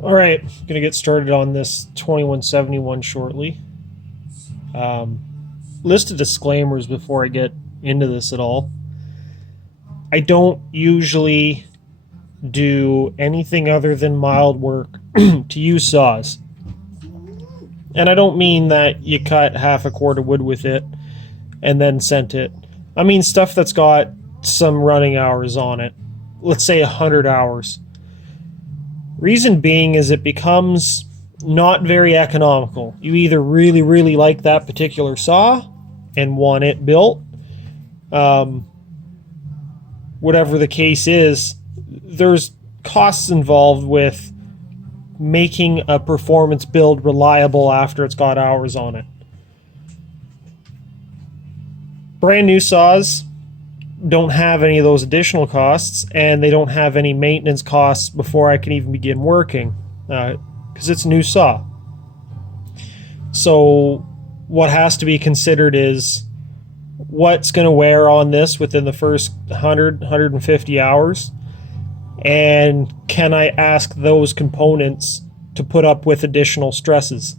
All right, gonna get started on this 2171 shortly. List of disclaimers before I get into this at all. I don't usually do anything other than mild work to use saws. And I don't mean that you cut half a cord of wood with it and then scent it. I mean stuff that's got some running hours on it. Let's say 100 hours. Reason being is it becomes not very economical. You either really, really like that particular saw and want it built, whatever the case is, there's costs involved with making a performance build reliable after it's got hours on it. Brand new saws don't have any of those additional costs, and they don't have any maintenance costs before I can even begin working, because it's a new saw. So what has to be considered is what's going to wear on this within the first 150 hours, and can I ask those components to put up with additional stresses.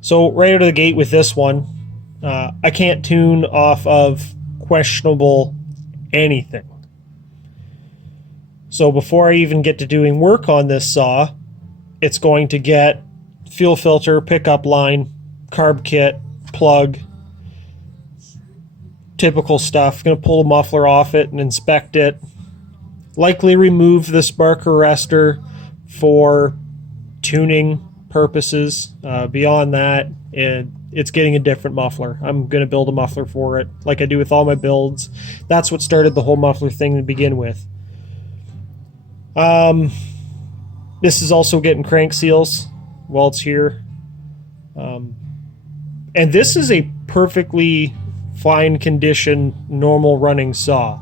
So right out of the gate with this one, I can't tune off of questionable anything. So before I even get to doing work on this saw, it's going to get fuel filter, pickup line, carb kit, plug, typical stuff. Going to pull the muffler off it and inspect it. Likely remove the spark arrestor for tuning purposes. Beyond that, it's getting a different muffler. I'm going to build a muffler for it like I do with all my builds. That's what started the whole muffler thing to begin with. This is also getting crank seals while it's here. And this is a perfectly fine condition, normal running saw.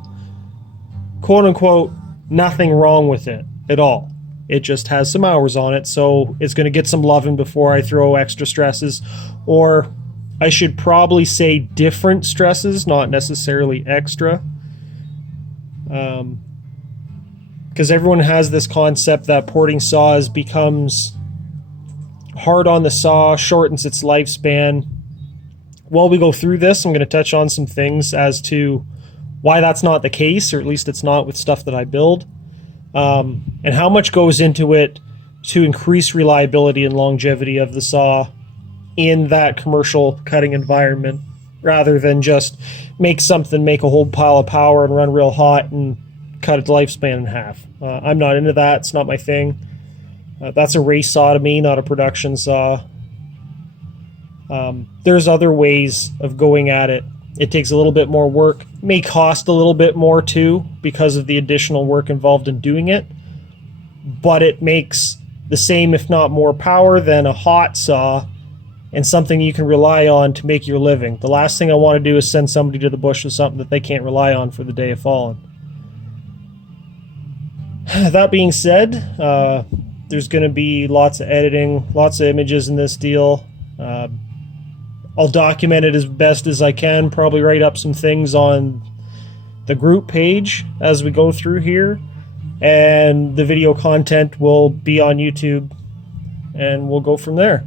Quote unquote, nothing wrong with it at all. It just has some hours on it, so it's going to get some loving before I throw extra stresses. Or I should probably say different stresses, not necessarily extra. Because everyone has this concept that porting saws becomes hard on the saw, shortens its lifespan. While we go through this, I'm going to touch on some things as to why that's not the case, or at least it's not with stuff that I build. And how much goes into it to increase reliability and longevity of the saw in that commercial cutting environment, rather than just make a whole pile of power and run real hot and cut its lifespan in half. I'm not into that. It's not my thing. That's a race saw to me, not a production saw. There's other ways of going at it. It takes a little bit more work, may cost a little bit more too because of the additional work involved in doing it, but it makes the same, if not more, power than a hot saw, and something you can rely on to make your living. The last thing I want to do is send somebody to the bush with something that they can't rely on for the day of falling. That being said, there's going to be lots of editing, lots of images in this deal. I'll document it as best as I can, probably write up some things on the group page as we go through here, and the video content will be on YouTube, and we'll go from there.